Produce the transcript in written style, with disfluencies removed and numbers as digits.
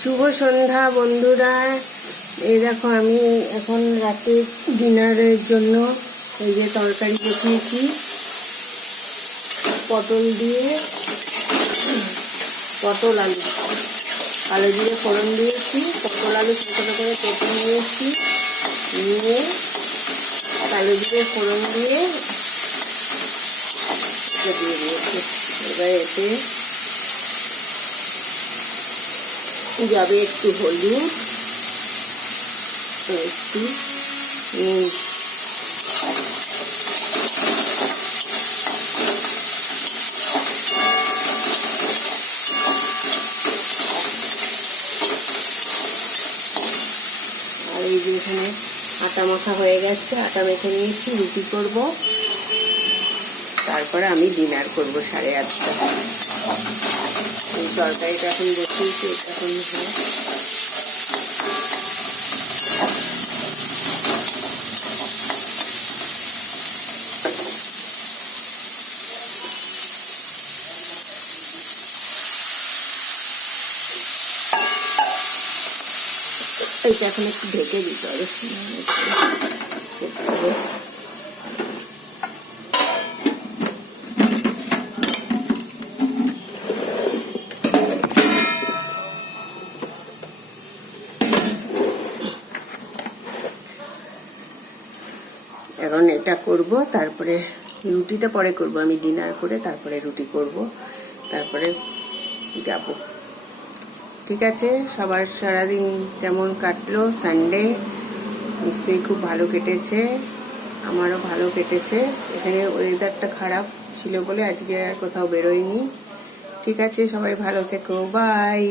শুভ সন্ধ্যা বন্ধুরা। এই দেখো আমি এখন রাতে ডিনারের জন্য এই যে তরকারি বসিয়েছি পটল দিয়ে, পটল আলু দিয়ে ফোড়ন দিয়েছি। পটল আলু ছোটো ছোটো করে কেটে নিয়েছি, নিয়ে আলু দিয়ে ফোড়ন দিয়ে দিয়ে দিয়েছি। এবার এতে যাবে একটু হলুদ, একটু আর এই যে এখানে আটা মাখা হয়ে গেছে, আটা মেখে নিয়েছি, রুটি করব, তারপরে আমি ডিনার করব 8:30। এই তরকারিটা এখন বসিয়েছি, এটা এখন এটা এখন একটু ঢেকে দিতে হবে। এখন এটা করব, তারপরে রুটিটা পরে করব। আমি ডিনার করে তারপরে রুটি করব, তারপরে যাব। ঠিক আছে, সবার সারাদিন কেমন কাটলো? সানডে নিশ্চয়ই খুব ভালো কেটেছে, আমারও ভালো কেটেছে। এখানে ওয়েদারটা খারাপ ছিল বলে আজকে আর কোথাও বেরোয়নি। ঠিক আছে, সবাই ভালো থেকো, বাই।